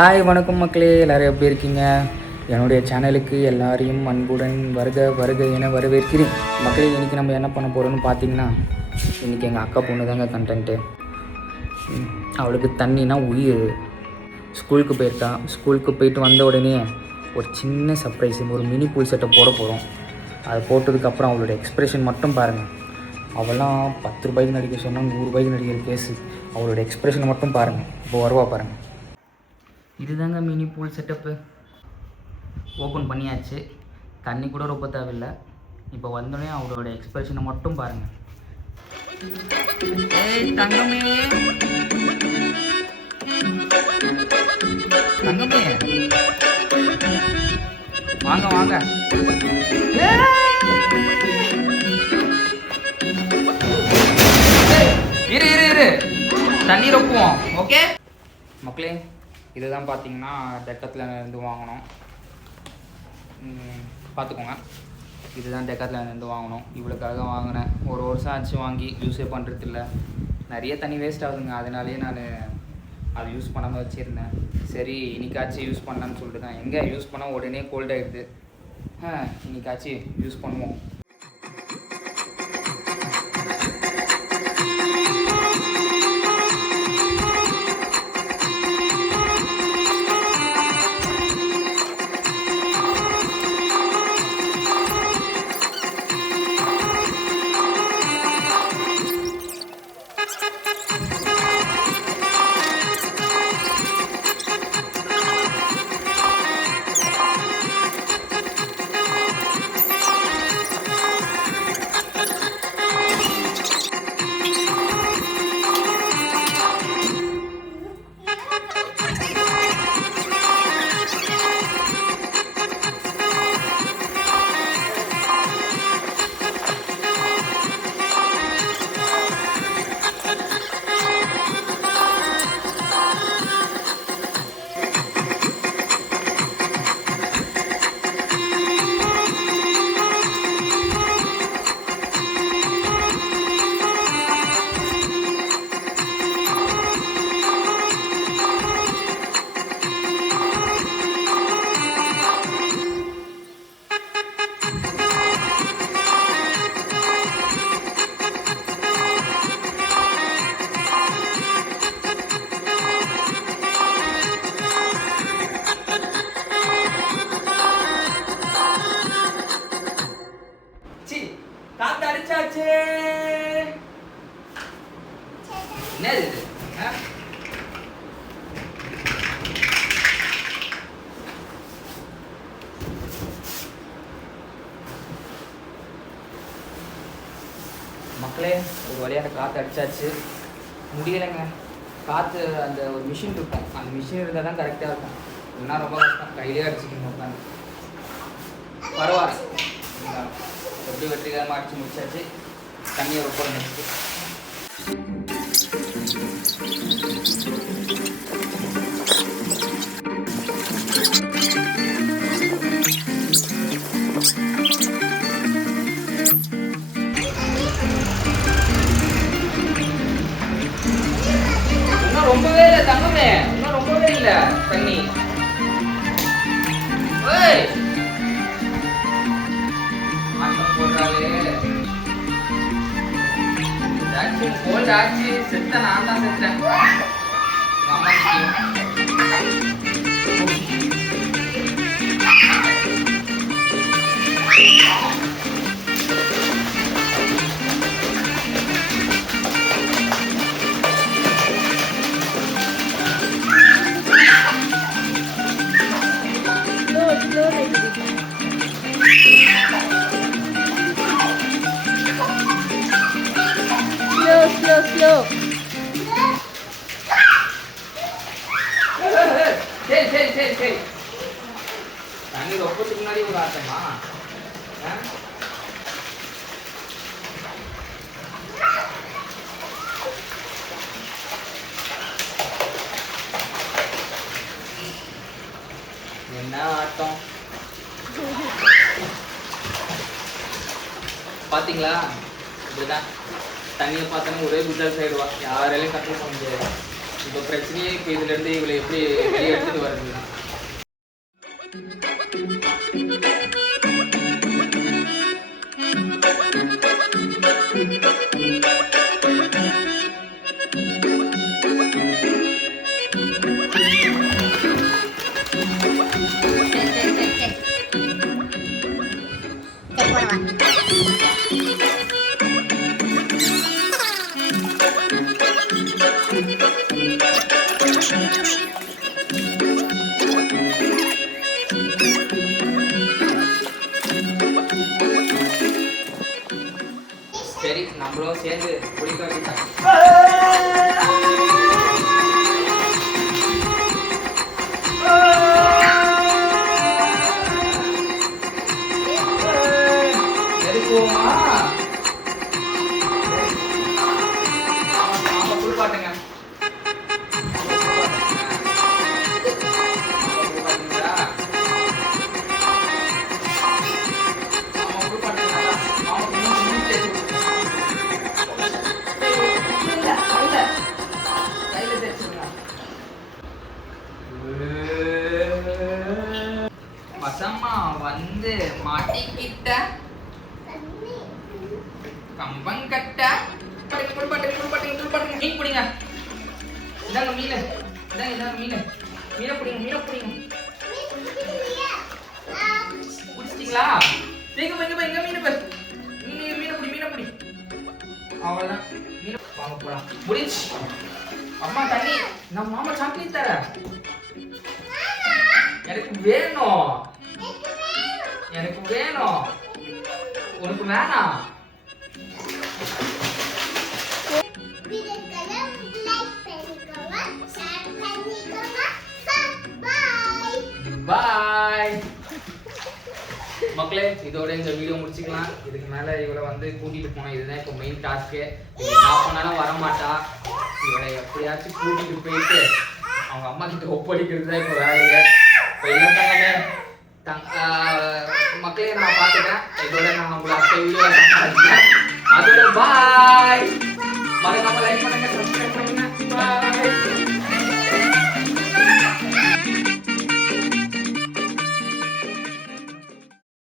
Hi வணக்கம் மக்களே, எல்லோரும் எப்படி இருக்கீங்க? என்னுடைய சேனலுக்கு எல்லாரையும் அன்புடன் வருக வருக என வரவேற்கிறேன். மக்களே, இன்றைக்கி நம்ம என்ன பண்ண போகிறோம்னு பார்த்தீங்கன்னா, இன்றைக்கி எங்கள் அக்கா பொண்ணு தாங்க கண்டென்ட்டு. அவளுக்கு தண்ணினா உயிர். ஸ்கூலுக்கு போயிருக்கா. ஸ்கூலுக்கு போயிட்டு வந்த உடனே ஒரு சின்ன சர்ப்ரைஸ், ஒரு மினி பூல் செட்டை போட போகிறோம். அதை போட்டதுக்கப்புறம் அவளோட எக்ஸ்ப்ரெஷன் மட்டும் பாருங்கள். அவெல்லாம் 10 ரூபாய்க்கு நடிக்க சொன்னால் 100 ரூபாய்க்கு நடிக்கிற கேஸு. அவளோட எக்ஸ்ப்ரெஷனை மட்டும் பாருங்கள். இப்போ வருவா பாருங்கள். இதுதாங்க மினி பூல் செட்டப்பு. ஓப்பன் பண்ணியாச்சு. தண்ணி கூட ரொம்ப தேவையில்லை. இப்போ வந்தோடனே அவரோட எக்ஸ்பிரஷனை மட்டும் பாருங்கள். ஏய் தங்கமே, தங்கமே, வாங்க வாங்க. இரு இரு இரு, தண்ணி ரொப்புவோம். ஓகே மக்களே, இதுதான் பார்த்தீங்கன்னா டெக்கத்லான்லேருந்து வாங்கினோம். பார்த்துக்கோங்க, இதுதான் டெக்கத்லான்லேருந்து வாங்கினோம். இவ்வளோக்காக வாங்கினேன். ஒரு வருஷம் ஆச்சு வாங்கி, யூஸே பண்ணுறதில்ல. நிறைய தண்ணி வேஸ்ட் ஆகுதுங்க. அதனாலேயே நான் அதை யூஸ் பண்ணாமல் வச்சுருந்தேன். சரி, இன்றைக்காச்சும் யூஸ் பண்ணலான்னு சொல்லிட்டு தான். எங்கே யூஸ் பண்ணால் உடனே கோல்ட் ஆகிடுது. இன்றைக்காச்சும் யூஸ் பண்ணுவோம். என்னது இது? மக்களே, ஒரு வழியாக காற்று அடிச்சாச்சு. முடியலைங்க. காற்று அந்த ஒரு மிஷின் இருக்கும். அந்த மிஷின் இருந்தால் தான் கரெக்டாக இருக்கும். இல்லைன்னா ரொம்ப கஷ்டம். கையிலே அடிச்சுக்கணும் உட்காந்து. பரவாயில்ல, எப்படி வெற்றிகரமாக அடிச்சு முடிச்சாச்சு. தண்ணியை ரொம்ப நினைச்சு ரொம்பவே இல்லை தங்கமே, இன்னும் ரொம்பவே இல்லை தண்ணி. ஆட்டம் போடுறாளே. கோல்ட் ஆச்சு. செத்த நான் தான் செத்தேன். slow. சரி. தண்ணி ரொப்பத்துக்கு முன்னாடி ஒரு ஆட்டமா? என்ன ஆட்டம் பாத்தீங்களா? இப்படிதான் தண்ணியை பார்த்தோன்னா ஒரே குஜால் சைடுவா. யாராலையும் கண்ட்ரோல் பண்ண முடியாது. இப்போ பிரச்சனையே இப்போ இதுலேருந்து இவளை எப்படி வெளியே எடுத்துகிட்டு வருது. சரி, நம்மளும் சேர்ந்து குளிக்க வேண்டியதான். குளிப்பாட்டுங்க. வசம்மா வந்து மாட்டிக்கிட்ட கம்பங்கட்ட. மீன் பிடிங்க. இதாங்க மீன். இதாங்க மீன். மீனை பிடிங்க. பிடிச்சிட்டீங்களா? எங்க மீன் பேர். மீனை பிடி. அவ்வளோதான். மீன் வாங்க போலாம். முடிச்சு. அம்மா தண்ணி. நம்ம மாமா சாக்லேட் தர. எனக்கு வேணும். உனக்கு வேணாம். பாய் மக்களே, இதோட இந்த வீடியோ முடிச்சுக்கலாம். இதுக்கு மேல இவளை வந்து கூட்டிட்டு போனோம். இதுதான் இப்போ மெயின் டாஸ்க்கு. நான் பண்ணாலும் வரமாட்டா. இவளை எப்படியாச்சும் கூட்டிட்டு போயிட்டு அவங்க அம்மா கிட்ட ஒப்படைக்கிறது தான் இப்போ வேலையை. இப்போ எல்லாத்தாங்க மக்களே நான் பார்த்துட்டேன். இதோட நான் உங்களை அடுத்த வீடியோவில்